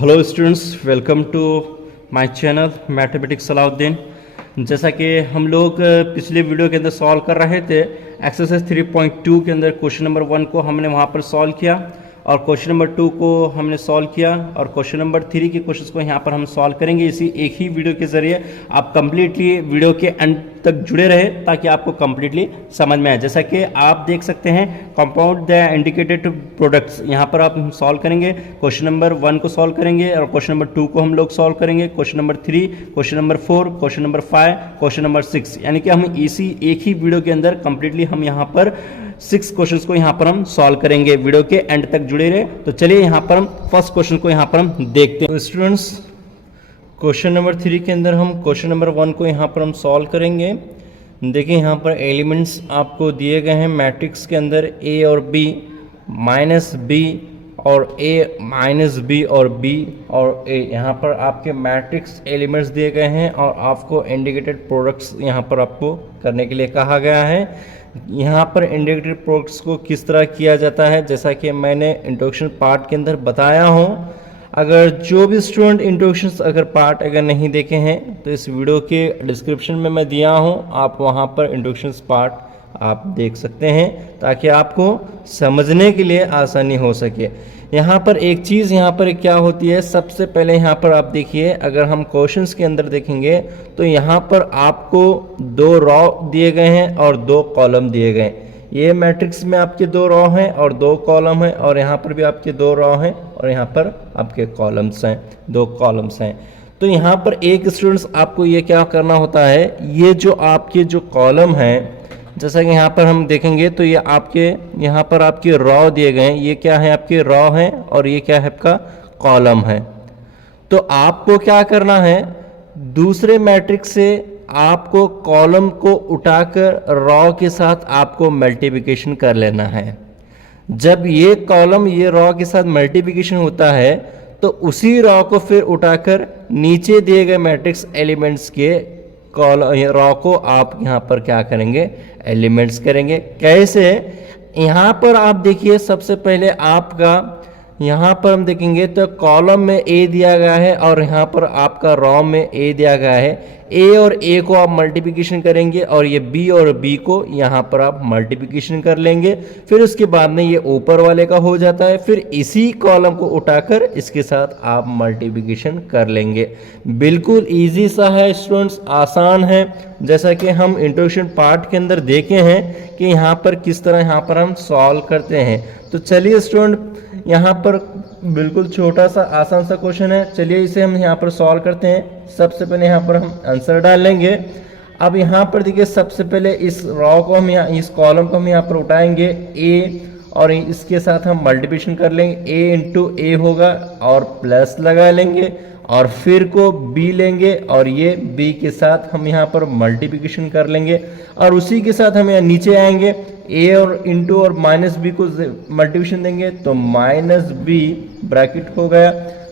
Hello students, welcome to my channel mathematics Salauddin. जैसा कि हम लोग पिछले वीडियो के अंदर सॉल्व कर रहे थे, एक्सरसाइज 3.2 के अंदर क्वेश्चन नंबर 1 को हमने वहाँ पर सॉल्व किया और क्वेश्चन नंबर 2 को हमने सॉल्व किया और क्वेश्चन नंबर 3 के क्वेश्चंस को यहाँ पर हम सॉल्व करेंगे इसी एक ही वीडियो के ज़रिए। आप कंप्लीटली वीडियो के एंड तक जुड़े रहे ताकि आपको कंप्लीटली समझ में आए। जैसा कि आप देख सकते हैं, कंपाउंड द इंडिकेटेड प्रोडक्ट्स यहाँ पर आप सॉल्व करेंगे। क्वेश्चन नंबर 1 को सॉल्व करेंगे और क्वेश्चन नंबर 2 को हम लोग सॉल्व करेंगे, question number 3, question number 4, question number 5, question number 6, यानी कि हम इसी एक ही वीडियो के अंदर कंप्लीटली हम यहाँ पर 6 क्वेश्चंस को यहाँ पर हम सॉल्व करेंगे। वीडियो के एंड तक जुड़े रहे। तो चलिए यहाँ पर हम फर्स्ट क्वेश्चन को यहाँ पर हम देखते हैं। स्टूडेंट्स, क्वेश्चन नंबर 3 के अंदर हम क्वेश्चन नंबर 1 को यहाँ पर हम सॉल्व करेंगे। देखिए यहाँ पर एलिमेंट्स आपको दिए गए हैं मैट्रिक्स के अंदर ए और बी, माइनस बी और ए, माइनस बी और बी और ए। यहाँ पर आपके मैट्रिक्स एलिमेंट्स दिए गए हैं और आपको इंडिकेटेड प्रोडक्ट्स यहाँ पर आपको करने के लिए कहा गया है। यहाँ पर इंडिकेटेड प्रोडक्ट्स को किस तरह किया जाता है, जैसा कि मैंने इंट्रोडक्शन पार्ट के अंदर बताया हूँ। अगर जो भी स्टूडेंट इंट्रोडक्शन अगर पार्ट अगर नहीं देखे हैं तो इस वीडियो के डिस्क्रिप्शन में मैं दिया हूँ, आप वहाँ पर इंट्रोडक्शन पार्ट आप देख सकते हैं ताकि आपको समझने के लिए आसानी हो सके। यहाँ पर एक चीज़ यहाँ पर क्या होती है, सबसे पहले यहाँ पर आप देखिए, अगर हम क्वेश्चंस के अंदर देखेंगे तो यहाँ पर आपको 2 रॉ दिए गए हैं और 2 कॉलम दिए गए हैं। ये मैट्रिक्स में आपके 2 रॉ हैं और 2 कॉलम हैं और यहाँ पर भी आपके 2 रॉ हैं और यहाँ पर आपके कॉलम्स हैं, 2 कॉलम्स हैं। तो यहाँ पर एक स्टूडेंट्स आपको ये क्या करना होता है, ये जो आपके जो कॉलम हैं, जैसा कि यहाँ पर हम देखेंगे तो ये आपके यहाँ पर आपके रॉ दिए गए हैं, ये क्या है आपके रॉ हैं और ये क्या है आपका कॉलम है। तो आपको क्या करना है, दूसरे मैट्रिक्स से आपको कॉलम को उठाकर रॉ के साथ आपको मल्टीप्लिकेशन कर लेना है। जब ये कॉलम ये रॉ के साथ मल्टीप्लिकेशन होता है तो उसी रॉ को फिर उठाकर नीचे दिए गए मैट्रिक्स एलिमेंट्स के रॉ को आप यहाँ पर क्या करेंगे, एलिमेंट्स करेंगे। कैसे, यहाँ पर आप देखिए, सबसे पहले आपका यहाँ पर हम देखेंगे तो कॉलम में ए दिया गया है और यहाँ पर आपका रॉ में ए दिया गया है। ए और ए को आप मल्टीप्लिकेशन करेंगे और ये बी और बी को यहाँ पर आप मल्टीप्लिकेशन कर लेंगे। फिर उसके बाद में ये ऊपर वाले का हो जाता है, फिर इसी कॉलम को उठाकर इसके साथ आप मल्टीप्लिकेशन कर लेंगे। बिल्कुल इजी सा है स्टूडेंट्स, आसान है। जैसा कि हम इंट्रोडक्शन पार्ट के अंदर देखे हैं कि यहाँ पर किस तरह यहाँ पर हम सॉल्व करते हैं। तो चलिए स्टूडेंट, यहाँ पर बिल्कुल छोटा सा आसान सा क्वेश्चन है, चलिए इसे हम यहाँ पर सॉल्व करते हैं। सबसे पहले यहाँ पर हम आंसर डाल लेंगे। अब यहाँ पर देखिए, सबसे पहले इस रॉ को हम यहाँ, इस कॉलम को हम यहाँ पर उठाएंगे ए और इसके साथ हम मल्टीप्लिकेशन कर लेंगे। ए इंटू ए होगा और प्लस लगा लेंगे और फिर को बी लेंगे और ये बी के साथ हम यहाँ पर मल्टीप्लिकेशन कर लेंगे और उसी के साथ हम यहाँ नीचे आएंगे, ए और इंटू और माइनस बी को मल्टीप्लिकेशन देंगे तो माइनस बी ब्रैकेट हो गया।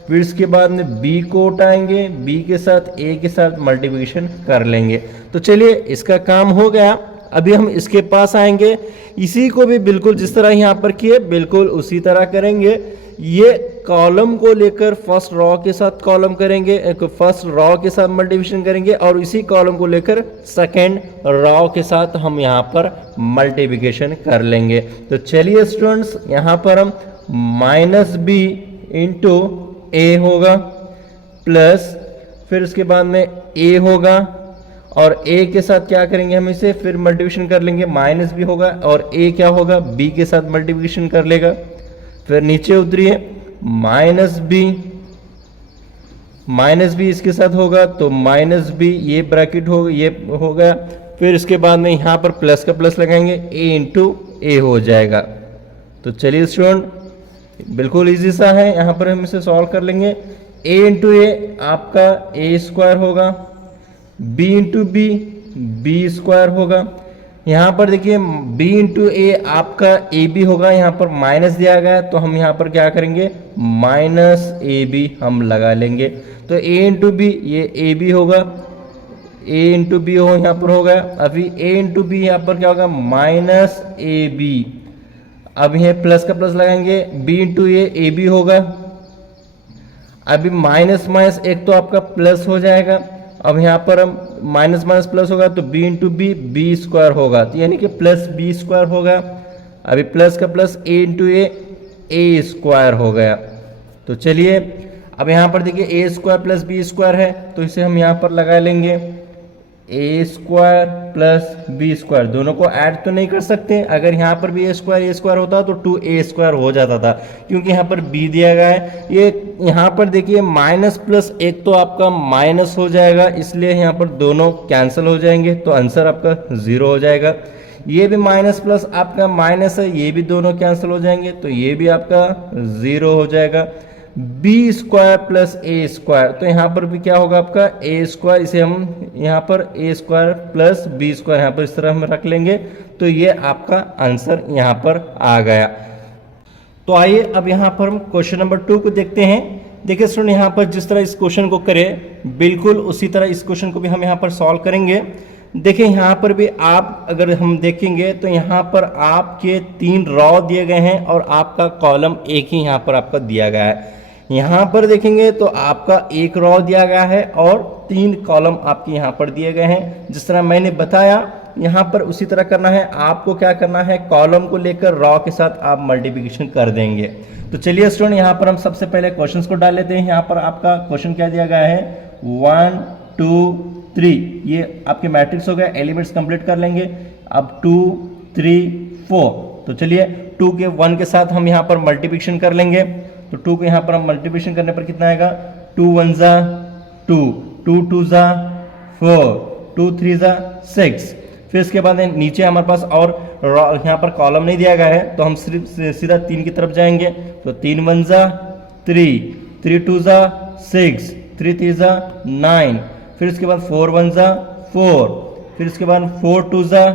फिर इसके बाद में बी को उठाएंगे, बी के साथ ए के साथ मल्टीप्लिकेशन कर लेंगे। तो चलिए इसका काम हो गया। अभी हम इसके पास आएंगे, इसी को भी बिल्कुल जिस तरह यहाँ पर किए बिल्कुल उसी तरह करेंगे। ये कॉलम को लेकर फर्स्ट रॉ के साथ कॉलम करेंगे, फर्स्ट रॉ के साथ मल्टीप्लिकेशन करेंगे और इसी कॉलम को लेकर सेकेंड रॉ के साथ हम यहाँ पर मल्टीप्लिकेशन कर लेंगे। तो चलिए स्टूडेंट्स, यहाँ पर हम माइनस बी इंटू ए होगा प्लस फिर उसके बाद में ए होगा और ए के साथ क्या करेंगे, हम इसे फिर मल्टीप्लिकेशन कर लेंगे, माइनस बी होगा और ए क्या होगा, बी के साथ मल्टीप्लिकेशन कर लेगा। फिर नीचे उतरिए, माइनस बी इसके साथ होगा तो माइनस बी ये ब्रैकेट हो, ये हो गया। फिर इसके बाद में यहाँ पर प्लस का प्लस लगाएंगे, ए इंटू ए हो जाएगा। तो चलिए स्टूडेंट, बिल्कुल इजी सा है, यहाँ पर हम इसे सॉल्व कर लेंगे। ए इंटू ए आपका ए स्क्वायर होगा, B into B B square होगा। यहाँ पर देखिए b इंटू ए आपका ए बी होगा, यहाँ पर माइनस दिया गया तो हम यहाँ पर क्या करेंगे, माइनस ए बी हम लगा लेंगे। तो a इंटू बी ये ए बी होगा, a इंटू बी हो यहाँ पर होगा। अभी a इंटू बी यहाँ पर क्या होगा, माइनस ए बी। अब ये प्लस का प्लस लगाएंगे, b इंटू ए बी होगा। अभी माइनस माइनस एक तो आपका प्लस हो जाएगा, अब यहाँ पर हम माइनस माइनस प्लस होगा तो B into B, B square होगा, तो यानी कि प्लस बी स्क्वायर होगा। अभी प्लस का प्लस ए इंटू ए स्क्वायर हो गया। तो चलिए अब यहाँ पर देखिए ए स्क्वायर प्लस बी स्क्वायर है, तो इसे हम यहाँ पर लगा लेंगे, ए स्क्वायर प्लस बी स्क्वायर, दोनों को ऐड तो नहीं कर सकते, अगर यहाँ पर भी ए स्क्वायर होता तो 2a स्क्वायर हो जाता था, क्योंकि यहाँ पर b दिया गया है। ये यहाँ पर देखिए माइनस प्लस एक तो आपका माइनस हो जाएगा, इसलिए यहाँ पर दोनों कैंसिल हो जाएंगे, तो आंसर आपका 0 हो जाएगा। ये भी माइनस प्लस आपका माइनस है, ये भी दोनों कैंसिल हो जाएंगे, तो ये भी आपका 0 हो जाएगा। बी स्क्वायर प्लस ए स्क्वायर, तो यहाँ पर भी क्या होगा आपका ए स्क्वायर, इसे हम यहाँ पर ए स्क्वायर प्लस बी स्क्वायर यहाँ पर इस तरह हम रख लेंगे, तो ये आपका आंसर यहाँ पर आ गया। तो आइए अब यहाँ पर हम क्वेश्चन नंबर 2 को देखते हैं। देखिए स्टूडेंट, यहाँ पर जिस तरह इस क्वेश्चन को करें बिल्कुल उसी तरह इस क्वेश्चन को भी हम यहाँ पर सॉल्व करेंगे। देखिए यहाँ पर भी आप अगर हम देखेंगे तो यहाँ पर आपके 3 रॉ दिए गए हैं और आपका कॉलम एक ही यहाँ पर आपका दिया गया है। यहाँ पर देखेंगे तो आपका 1 रॉ दिया गया है और 3 कॉलम आपके यहाँ पर दिए गए हैं। जिस तरह मैंने बताया यहाँ पर उसी तरह करना है, आपको क्या करना है, कॉलम को लेकर रॉ के साथ आप मल्टीप्लिकेशन कर देंगे। तो चलिए स्टूडेंट, यहाँ पर हम सबसे पहले क्वेश्चंस को डाल लेते हैं। यहाँ पर आपका क्वेश्चन क्या दिया गया है, 1 2 3, ये आपके मैट्रिक्स हो गए, एलिमेंट्स कंप्लीट कर लेंगे। अब 2 3 4, तो चलिए 2 के 1 के साथ हम यहाँ पर मल्टीप्लिकेशन कर लेंगे। तो 2 को यहाँ पर हम मल्टीप्लिकेशन करने पर कितना आएगा, 2 1 जा 2, 2 2 जा 4, 2 3 जा 6। फिर इसके बाद नीचे हमारे पास और यहाँ पर कॉलम नहीं दिया गया है, तो हम सिर्फ सीधा 3 की तरफ जाएंगे। तो 3 1 जा 3, 3 2 जा 6, 3 3 जा 9, फिर इसके बाद 4 1 जा 4, फिर इसके बाद 4 2 जा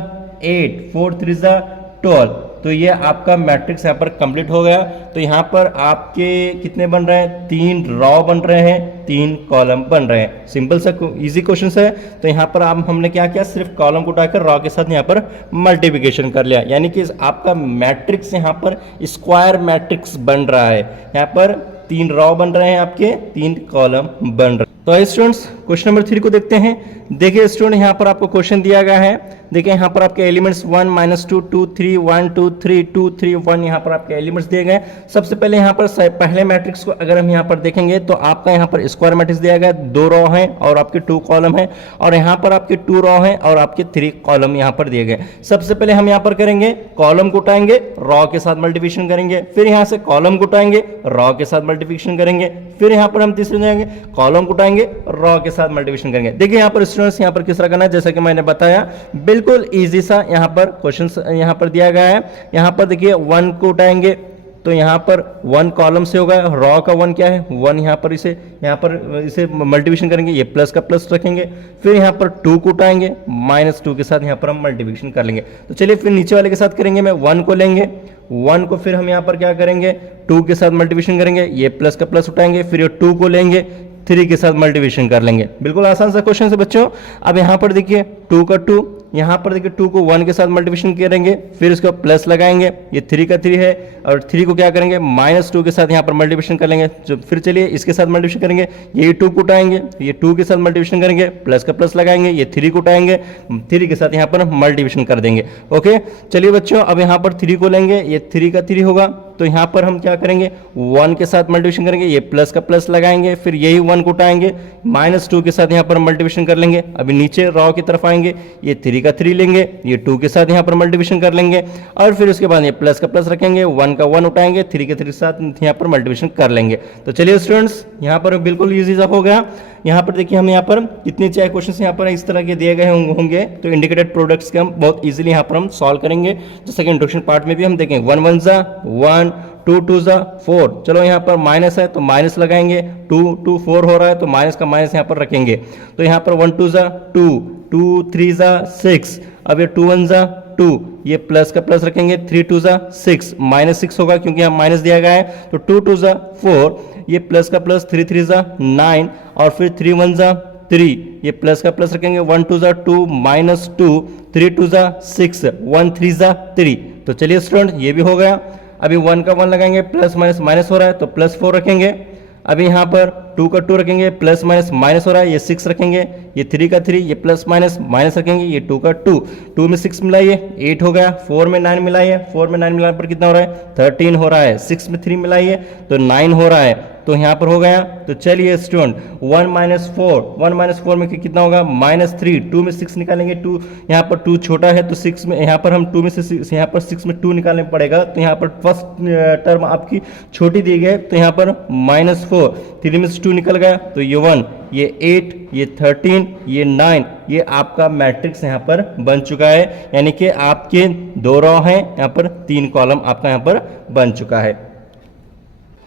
8, 4 3 जा 12। तो ये आपका मैट्रिक्स यहाँ पर कंप्लीट हो गया। तो यहाँ पर आपके कितने बन रहे हैं, 3 रॉ बन रहे हैं, 3 कॉलम बन रहे हैं। सिंपल सा इजी क्वेश्चन है। तो यहाँ पर आप हमने क्या किया, सिर्फ कॉलम को उठाकर रॉ के साथ यहाँ पर मल्टीप्लिकेशन कर लिया, यानी कि आपका मैट्रिक्स यहाँ पर स्क्वायर मैट्रिक्स बन रहा है। यहाँ पर 3 रॉ बन रहे हैं, आपके 3 कॉलम बन रहे हैं। तो आइए स्टूडेंट्स क्वेश्चन नंबर 3 को देखते हैं। देखिए स्टूडेंट, यहाँ पर आपको क्वेश्चन दिया गया है। देखिए यहाँ पर आपके एलिमेंट्स 1 -2 2 3 1 2 3 2 3 1 यहाँ पर आपके एलिमेंट्स दिए गए। सबसे पहले यहाँ पर पहले मैट्रिक्स को अगर हम यहाँ पर देखेंगे तो आपका यहाँ पर स्क्वायर मैट्रिक्स दिया गया, 2 रॉ हैं और आपके 2 कॉलम हैं, और यहाँ पर आपके 2 रॉ हैं और आपके 3 कॉलम यहाँ पर दिए गए। सबसे पहले हम यहाँ पर करेंगे, कॉलम को उठाएंगे, रॉ के साथ मल्टीप्लिकेशन करेंगे, फिर यहाँ से कॉलम को उठाएंगे, रॉ के साथ मल्टीप्लिकेशन करेंगे, फिर यहाँ पर हम तीसरे जाएंगे, कॉलम को उठाएंगे, रॉ के साथ मल्टीप्लिकेशन करेंगे। देखिए यहाँ पर स्टूडेंट्स यहाँ पर किस तरह करना है, जैसा कि मैंने बताया बिल्कुल इजी सा यहाँ पर क्वेश्चन यहाँ पर दिया गया है। यहाँ पर देखिए 1 को उठाएंगे तो यहाँ पर 1 कॉलम से होगा, रॉ का 1 क्या है 1, यहाँ पर इसे मल्टीप्लिकेशन करेंगे, ये प्लस का प्लस रखेंगे, फिर यहाँ पर 2 को उठाएंगे, -2 के साथ यहाँ पर हम मल्टीप्लिकेशन कर लेंगे। तो चलिए फिर नीचे वाले के साथ करेंगे, मैं 1 को लेंगे, 1 को फिर हम यहाँ पर क्या करेंगे 2 के साथ मल्टीप्लिकेशन करेंगे, ये प्लस का प्लस उठाएंगे, फिर ये 2 को लेंगे, 3 के साथ मल्टीप्लिकेशन कर लेंगे। बिल्कुल आसान सा क्वेश्चन है बच्चों। अब यहाँ पर देखिए 2 का 2, यहाँ पर देखिए 2 को 1 के साथ मल्टीप्लिकेशन करेंगे, फिर इसको प्लस लगाएंगे, ये 3 का 3 है, और 3 को क्या करेंगे -2 के साथ यहाँ पर मल्टीप्लिकेशन कर लेंगे। जो फिर चलिए इसके साथ मल्टीप्लिकेशन करेंगे, ये 2 को उठाएंगे, ये 2 के साथ मल्टीप्लिकेशन करेंगे, प्लस का प्लस लगाएंगे, ये 3 को उठाएंगे, 3 के साथ यहाँ पर मल्टीप्लिकेशन कर देंगे। ओके चलिए बच्चों, अब यहाँ पर 3 को लेंगे, ये 3 का 3 होगा, तो यहाँ पर हम क्या करेंगे 1 के साथ मल्टीप्लिकेशन करेंगे, ये प्लस का प्लस लगाएंगे, फिर यही 1 को उठाएंगे, -2 के साथ यहाँ पर मल्टीप्लिकेशन कर लेंगे। अभी नीचे रॉ की तरफ आएंगे, ये 3 का 3 लेंगे, ये 2 के साथ यहाँ पर मल्टीप्लिकेशन कर लेंगे, और फिर उसके बाद ये प्लस का प्लस रखेंगे, 1 का 1 उठाएंगे, 3 के 3 के साथ यहाँ पर मल्टीप्लिकेशन कर लेंगे। तो चलिए स्टूडेंट्स, यहाँ पर बिल्कुल इजी सा हो गया। यहाँ पर देखिए हम यहाँ पर कितने चाहे क्वेश्चन यहाँ पर इस तरह के दिए गए होंगे, तो इंडिकेटेड प्रोडक्ट्स के हम बहुत इजीली यहाँ पर हम सॉल्व करेंगे। जैसे कि इंट्रोडक्शन पार्ट में भी हम देखेंगे 1 1 जा 1, 2 2 जा 4, चलो यहाँ पर माइनस है तो माइनस लगाएंगे, 2 2 4 हो रहा है तो माइनस का माइनस यहाँ पर रखेंगे। तो यहाँ पर 1 2 जा 2, 2 3 जा 6, अब ये 2 1 जा 2, ये प्लस का प्लस रखेंगे, 3 2 जा 6, -6 होगा क्योंकि यहाँ माइनस दिया गया है, तो 2 2 जा 4, ये प्लस का प्लस, 3 3 जा 9, और फिर 3 1 जा 3, ये प्लस का प्लस रखेंगे, 1 2 जा 2, -2, 3 2 जा 6, 1 3 जा 3। तो चलिए स्टूडेंट, ये भी हो गया। अभी 1 का 1 लगाएंगे, प्लस माइनस माइनस हो रहा है तो +4 रखेंगे। अभी यहाँ पर 2 का 2 रखेंगे, प्लस माइनस माइनस हो रहा है, ये 6 रखेंगे, ये 3 का 3, ये प्लस माइनस माइनस रखेंगे, ये 2 का 2, 2 में 6 मिलाइए 8 हो गया, 4 में 9 मिलाइए, 4 में 9 मिलाने पर कितना हो रहा है 13 हो रहा है, 6 में 3 मिलाइए तो 9 हो रहा है, तो यहाँ पर हो गया। तो चलिए स्टूडेंट 1 माइनस 4 में कितना होगा -3, 2 में 6 निकालेंगे, 2 यहाँ पर 2 छोटा है तो 6 में यहाँ पर हम 2 में से यहाँ पर 6 में 2 निकालने पड़ेगा, तो यहाँ पर फर्स्ट टर्म आपकी छोटी दी गई है, तो यहाँ पर -4, 3 में से 2 निकल गया तो ये 1, ये 8, ये 13, ये 9, ये आपका मैट्रिक्स यहाँ पर बन चुका है, यानी कि आपके 2 रो हैं, यहाँ पर 3 कॉलम आपका यहाँ पर बन चुका है।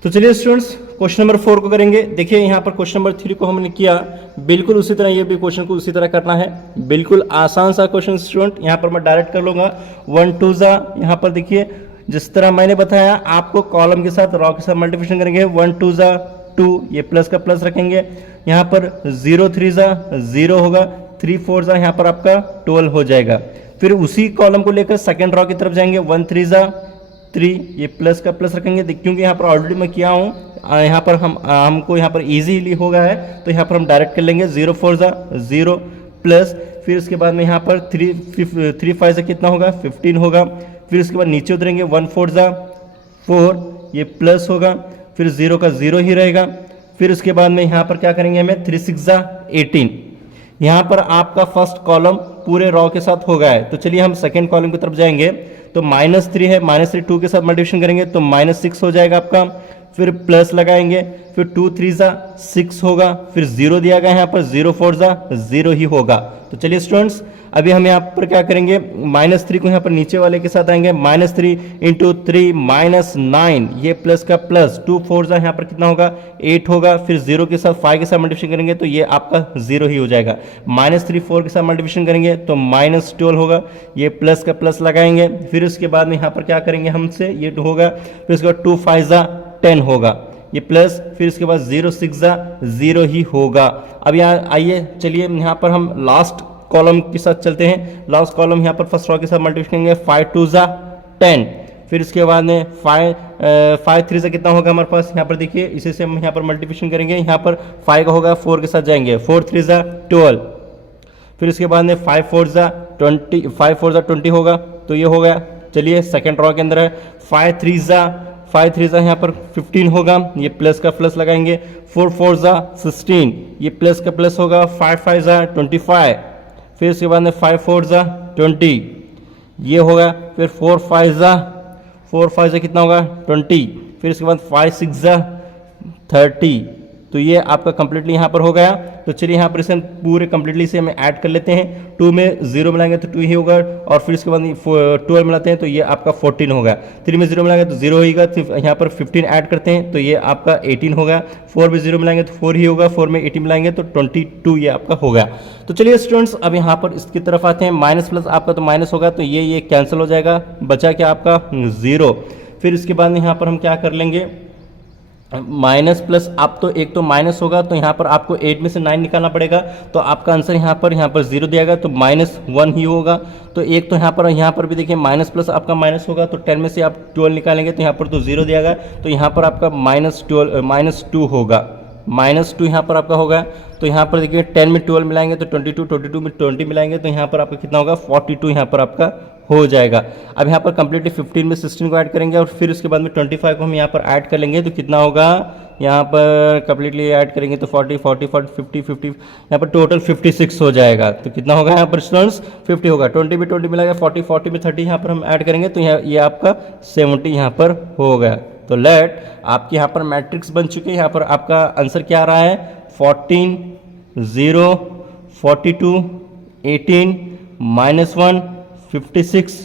तो चलिए स्टूडेंट्स क्वेश्चन नंबर 4 को करेंगे। देखिए यहाँ पर क्वेश्चन नंबर 3 को हमने किया, बिल्कुल उसी तरह ये भी क्वेश्चन को उसी तरह करना है, बिल्कुल आसान सा क्वेश्चन स्टूडेंट। यहाँ पर मैं डायरेक्ट कर लूँगा 1 2 जा, यहाँ पर देखिए जिस तरह मैंने बताया आपको कॉलम के साथ रॉ के साथ मल्टीप्लिकेशन करेंगे, 1 2 जा 2, ये प्लस का प्लस रखेंगे, यहाँ पर 0 3 जा 0 होगा, 3 4 जा यहाँ पर आपका 12 हो जाएगा। फिर उसी कॉलम को लेकर सेकेंड रॉ की तरफ जाएंगे, 1 3 जा 3, ये प्लस का प्लस रखेंगे, क्योंकि यहाँ पर ऑलरेडी मैं किया हूँ, यहाँ पर हमको यहाँ पर इजीली हो गया है, तो यहाँ पर हम डायरेक्ट कर लेंगे 0 4 जा 0 प्लस, फिर उसके बाद में यहाँ पर 3 5 जा कितना होगा 15 होगा, फिर उसके बाद नीचे उतरेंगे 1 4 जा 4, ये प्लस होगा, फिर 0 का 0 ही रहेगा, फिर उसके बाद में यहाँ पर क्या करेंगे हमें 3 6 जा 18, यहाँ पर आपका फर्स्ट कॉलम पूरे रॉ के साथ हो गया है। तो चलिए हम सेकेंड कॉलम की तरफ जाएंगे, तो -3 है, -3 2 के साथ मल्टीप्लिकेशन करेंगे तो -6 हो जाएगा आपका, फिर प्लस लगाएंगे, फिर 2 3 जा 6 होगा, फिर 0 दिया गया है यहाँ पर, 0 4 जा 0 ही होगा। तो चलिए स्टूडेंट्स अभी हम यहाँ पर क्या करेंगे, -3 को यहाँ पर नीचे वाले के साथ आएंगे, -3 × 3 -9, ये प्लस का प्लस, 2 4 जा यहाँ पर कितना होगा 8 होगा, फिर 0 के साथ 5 के साथ मल्टीप्लिकेशन करेंगे तो ये आपका 0 ही हो जाएगा, -3 4 के साथ मल्टीप्लिकेशन करेंगे तो -12 होगा, ये प्लस का प्लस लगाएंगे, फिर उसके बाद में यहाँ पर क्या करेंगे हमसे ये होगा, फिर उसके बाद 2 5 जा 10 होगा, ये प्लस, फिर इसके बाद 0 6 जा 0 ही होगा। अब यहाँ आइए चलिए यहाँ पर हम लास्ट कॉलम के साथ चलते हैं, लास्ट कॉलम यहाँ पर फर्स्ट रॉ के साथ मल्टीप्लिकेशन करेंगे, 5 2 जा 10, फिर इसके बाद में 5 3 से कितना होगा हमारे पास, यहाँ पर देखिए इसी से हम यहाँ पर मल्टीप्लिकेशन करेंगे, यहाँ पर 5 का होगा 4 के साथ जाएंगे, 4 3 जा 12, फिर इसके बाद में 5 4 जा 20 होगा, तो ये हो गया। चलिए सेकेंड रॉ के अंदर है 5 3 जा यहाँ पर 15 होगा, ये प्लस का प्लस लगाएंगे, 4 4 जा 16, ये प्लस का प्लस होगा, 5 5 जा 25, फिर इसके बाद में 5 4 जा 20, ये होगा, फिर 4 5 जा कितना होगा 20, फिर इसके बाद 5 6 जा 30, तो ये आपका कंप्लीटली यहाँ पर हो गया। तो चलिए यहाँ पर इसे पूरे कंप्लीटली से हमें ऐड कर लेते हैं, 2 में 0 मिलाएंगे तो 2 ही होगा, और फिर इसके बाद 12 मिलाते हैं तो ये आपका 14 होगा, 3 में 0 मिलाएंगे तो 0 होगा, यहाँ पर 15 ऐड करते हैं तो ये आपका 18 होगा, 4 में 0 मिलाएंगे तो 4 ही होगा, 4 में 18 मिलाएंगे तो 22 ये आपका हो गया। तो चलिए स्टूडेंट्स अब यहाँ पर इसकी तरफ आते हैं, माइनस प्लस आपका तो माइनस होगा, तो ये कैंसिल हो जाएगा, बचा क्या आपका 0, फिर इसके बाद में यहाँ पर हम क्या कर लेंगे माइनस प्लस, आप तो एक तो माइनस होगा तो यहाँ पर आपको 8 में से 9 निकालना पड़ेगा, तो आपका आंसर यहाँ पर 0 दिया गया तो -1 ही होगा। तो एक तो यहाँ पर भी देखिए माइनस प्लस आपका माइनस होगा, तो 10 में से आप 12 निकालेंगे तो यहाँ पर तो 0 दिया गया, तो यहाँ पर आपका -2 होगा, -2 यहाँ पर आपका होगा। तो यहाँ पर देखिए 10 में 12 मिलाएंगे तो 22 में 20 मिलाएंगे तो यहाँ पर आपका कितना होगा 42 यहाँ पर आपका हो जाएगा। अब यहाँ पर कंप्लीटली 15 में 16 को ऐड करेंगे और फिर उसके बाद में 25 को हम यहाँ पर ऐड कर लेंगे तो कितना होगा, यहाँ पर कंप्लीटली ऐड करेंगे तो 40 50 यहाँ पर टोटल 56 हो जाएगा। तो कितना होगा यहाँ पर स्टूडेंट्स 50 होगा, 20 में 20 मिलाएगा, 40 में 30 यहाँ पर हम ऐड करेंगे तो ये आपका 70 यहाँ पर हो गया। तो लेट आपके यहाँ पर मैट्रिक्स बन चुके हैं। यहाँ पर आपका आंसर क्या आ रहा है 14 0 42 18 -1 56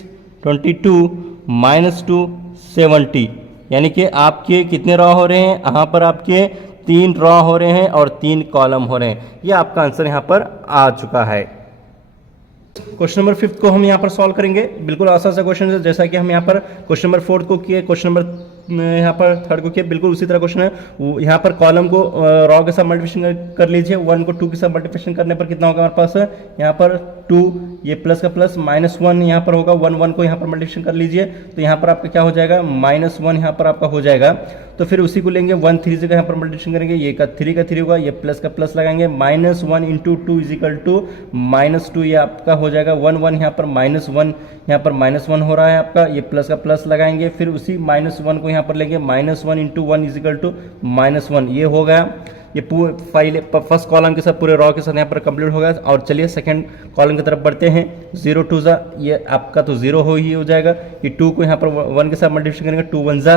22 -2 70, यानी कि आपके कितने रॉ हो रहे हैं, यहाँ पर आपके 3 रॉ हो रहे हैं और 3 कॉलम हो रहे हैं। ये आपका आंसर यहाँ पर आ चुका है। क्वेश्चन नंबर 5 को हम यहाँ पर सॉल्व करेंगे। बिल्कुल आसान सा क्वेश्चन है, जैसा कि हम यहाँ पर क्वेश्चन नंबर 4 को किए, क्वेश्चन नंबर यहाँ पर थर्ड को किया, बिल्कुल उसी तरह क्वेश्चन है। यहाँ पर कॉलम को रॉ के साथ मल्टीप्लिकेशन कर लीजिए, 1 को 2 के साथ मल्टीप्लिकेशन करने पर कितना होगा हमारे पास, यहाँ पर 2, ये प्लस का प्लस -1 यहाँ पर होगा, 1 को यहाँ पर मल्टीप्लिकेशन कर लीजिए, तो यहाँ पर आपका क्या हो जाएगा, -1 यहाँ पर आपका हो जाएगा। तो फिर उसी को लेंगे 1 3 से यहाँ पर मल्टीप्लिकेशन करेंगे, ये का 3 होगा, ये प्लस का प्लस लगाएंगे, -1 × 2 = -2, ये आपका हो जाएगा 1 यहाँ पर -1 यहाँ पर -1 हो रहा है आपका, ये प्लस का प्लस लगाएंगे, फिर उसी -1 को यहाँ पर लेंगे, -1 × 1 = -1, ये हो गया। ये पूरे फाइल फर्स्ट कॉलम के साथ पूरे रॉ के साथ यहाँ पर कंप्लीट होगा। और चलिए सेकंड कॉलम की तरफ बढ़ते हैं। 0 2 ज़ा, ये आपका तो 0 हो जाएगा। ये 2 को यहाँ पर 1 के साथ मल्टीप्लिकेशन करेंगे, 2 1 ज़ा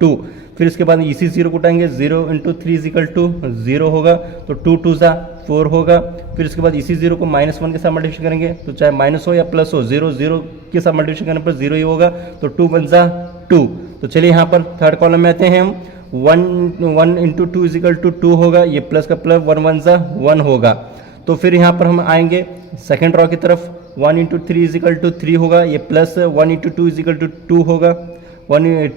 2। फिर इसके बाद इसी 0 को उठाएंगे, 0 × 3 = 0 होगा, तो 2 2 ज़ा 4 होगा। फिर इसके बाद इसी 0 को -1 के साथ मल्टीप्लिकेशन करेंगे, तो चाहे माइनस हो या प्लस हो, 0 के साथ मल्टीप्लिकेशन करने पर 0 ही होगा, तो 2 1 ज़ा 2। तो चलिए यहाँ पर थर्ड कॉलम में आते हैं हम। 1 × 2 = 2 होगा, ये प्लस का प्लस 1 1 ज़ा 1 होगा। तो फिर यहाँ पर हम आएंगे सेकंड रॉ की तरफ। 1 × 3 = 3 होगा, ये प्लस 1 × 2 = 2 होगा,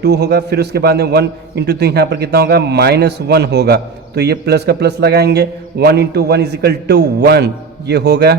2 होगा। फिर उसके बाद में 1 × 3 यहाँ पर कितना होगा, -1 होगा, तो ये प्लस का प्लस लगाएंगे, 1 × 1 = 1, ये होगा।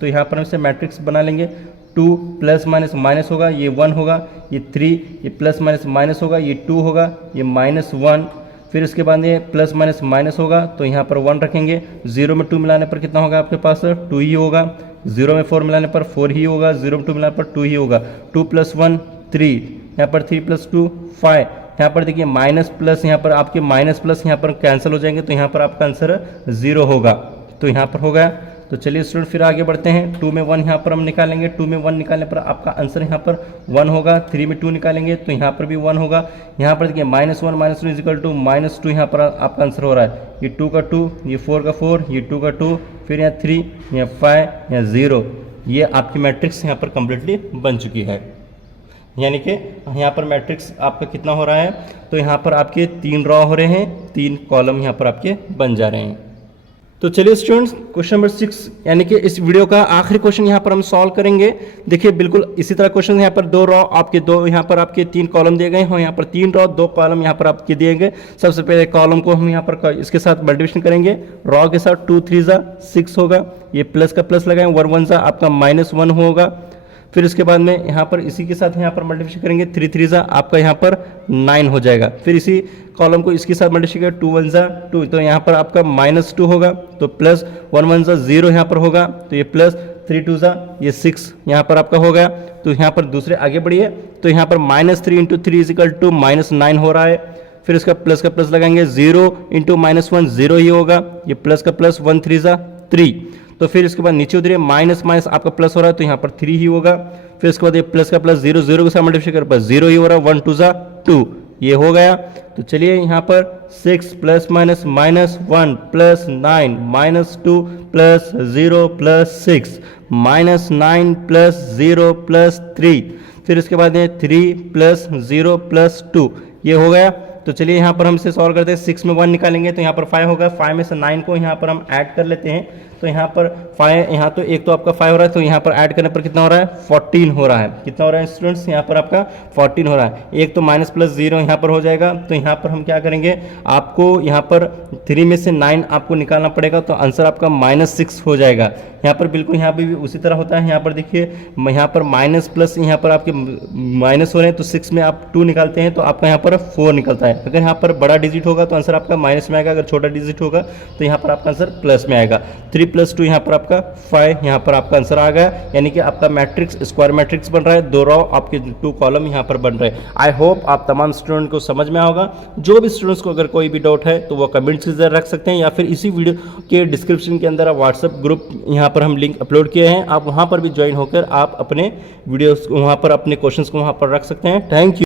तो यहाँ पर हम इसे मैट्रिक्स बना लेंगे, 2 प्लस माइनस माइनस होगा, ये 1 होगा, ये 3, ये प्लस माइनस माइनस होगा, ये 2 होगा, ये -1। फिर इसके बाद ये प्लस माइनस माइनस होगा, तो यहाँ पर 1 रखेंगे। 0 में 2 मिलाने पर कितना होगा आपके पास, 2 ही होगा। 0 में 4 मिलाने पर 4 ही होगा, 0 में 2 मिलाने पर 2 ही होगा। 2 + 1 3, यहाँ पर 3 + 2 5। यहाँ पर देखिए माइनस प्लस, यहाँ पर आपके माइनस प्लस यहाँ पर कैंसिल हो जाएंगे, तो यहाँ पर आपका आंसर 0 होगा। तो यहाँ पर हो गया। तो चलिए स्टूडेंट फिर आगे बढ़ते हैं। 2 में 1 यहाँ पर हम निकालेंगे, 2 में 1 निकालने पर आपका आंसर यहाँ पर 1 होगा। 3 में 2 निकालेंगे तो यहाँ पर भी 1 होगा। यहाँ पर देखिए -1 - 2 = -2 यहाँ पर आपका आंसर हो रहा है। ये 2 का 2, ये 4 का 4, ये 2 का 2, फिर यहाँ 3, यहाँ 5, यहाँ 0। ये आपकी मैट्रिक्स यहाँ पर कम्प्लीटली बन चुकी है। यानी कि यहाँ पर मैट्रिक्स आपका कितना हो रहा है, तो यहाँ पर आपके 3 रॉ हो रहे हैं, 3 कॉलम यहाँ पर आपके बन जा रहे हैं। तो चलिए स्टूडेंट्स क्वेश्चन नंबर 6 यानी कि इस वीडियो का आखिरी क्वेश्चन यहाँ पर हम सॉल्व करेंगे। देखिए बिल्कुल इसी तरह क्वेश्चन यहाँ पर 2 रॉ आपके 2 यहाँ पर आपके 3 कॉलम दिए गए हैं, यहाँ पर 3 रॉ 2 कॉलम यहाँ पर आपके दिए गए। सबसे पहले कॉलम को हम यहाँ पर इसके साथ मल्टीप्लिकेशन करेंगे, रॉ के साथ 2 3 ज़ा 6 होगा, ये प्लस का प्लस लगाएं, 1 1 ज़ा आपका -1 होगा। फिर इसके बाद में यहाँ पर इसी के साथ यहाँ पर मल्टीप्लिकेशन करेंगे, 3 3 ज़ा आपका यहाँ पर 9 हो जाएगा। फिर इसी कॉलम को इसके साथ मल्टीप्लिकेशन करें, 2 1 ज़ा 2, तो यहाँ पर आपका -2 होगा, तो प्लस 1 1 ज़ा 0 यहाँ पर होगा, तो ये प्लस 3 2 ज़ा ये 6 यहाँ पर आपका हो गया। तो यहाँ पर दूसरे आगे बढ़िए, तो यहाँ पर -3 × 3 = -9 हो रहा है। फिर इसका प्लस का प्लस लगाएंगे, 0 × -1 0 ही होगा, ये प्लस का प्लस 1 3 ज़ा 3। तो फिर इसके बाद नीचे उतरिए, माइनस माइनस आपका प्लस हो रहा है, तो यहाँ पर 3 ही होगा। फिर इसके बाद ये प्लस का प्लस 0 0 के साथ मल्टीप्लिकेशन कर पर 0 ही हो रहा है, 1 2 ज़ा 2, ये हो गया। तो चलिए यहाँ पर 6 + -1 + 9 -2 + 0 + 6 -9 + 0 + 3। फिर इसके बाद ये 3 + 0 + 2, ये हो गया। तो चलिए यहाँ पर हम इसे सॉल्व करते हैं। 6 में 1 निकालेंगे तो यहाँ पर 5 होगा, 5 में से 9 को यहाँ पर हम ऐड कर लेते हैं, तो यहाँ पर 5, यहाँ तो एक तो आपका 5 हो रहा है, तो यहाँ पर ऐड करने पर कितना हो रहा है, 14 हो रहा है। कितना हो रहा है स्टूडेंट्स, यहाँ पर आपका 14 हो रहा है। एक तो माइनस प्लस 0 यहाँ पर हो जाएगा, तो यहाँ पर हम क्या करेंगे, आपको यहाँ पर 3 में से 9 आपको निकालना पड़ेगा, तो आंसर आपका -6 हो जाएगा। यहाँ पर बिल्कुल यहाँ पे भी उसी तरह होता है। यहाँ पर देखिए यहाँ पर माइनस प्लस यहाँ पर आपके माइनस हो रहे हैं, तो 6 में आप 2 निकालते हैं तो आपका यहाँ पर 4 निकलता है। अगर यहाँ पर बड़ा डिजिट होगा तो आंसर आपका माइनस में आएगा, अगर छोटा डिजिट होगा तो यहाँ पर आपका आंसर प्लस में आएगा। 3 + 2 यहाँ पर आपका 5, यहाँ पर आपका आंसर आ गया। यानी कि आपका मैट्रिक्स स्क्वायर मैट्रिक्स बन रहा है, 2 रॉ आपके 2 कॉलम यहाँ पर बन रहे हैं। आई होप आप तमाम स्टूडेंट को समझ में होगा। जो भी स्टूडेंट्स को अगर कोई भी डाउट है तो वो कमेंट्स के जरिए रख सकते हैं, या फिर इसी वीडियो के डिस्क्रिप्शन के अंदर व्हाट्सएप ग्रुप यहाँ पर हम लिंक अपलोड किए हैं, आप वहाँ पर भी ज्वाइन होकर आप अपने वीडियोस वहाँ पर अपने क्वेश्चंस को वहाँ पर रख सकते हैं। Thank you.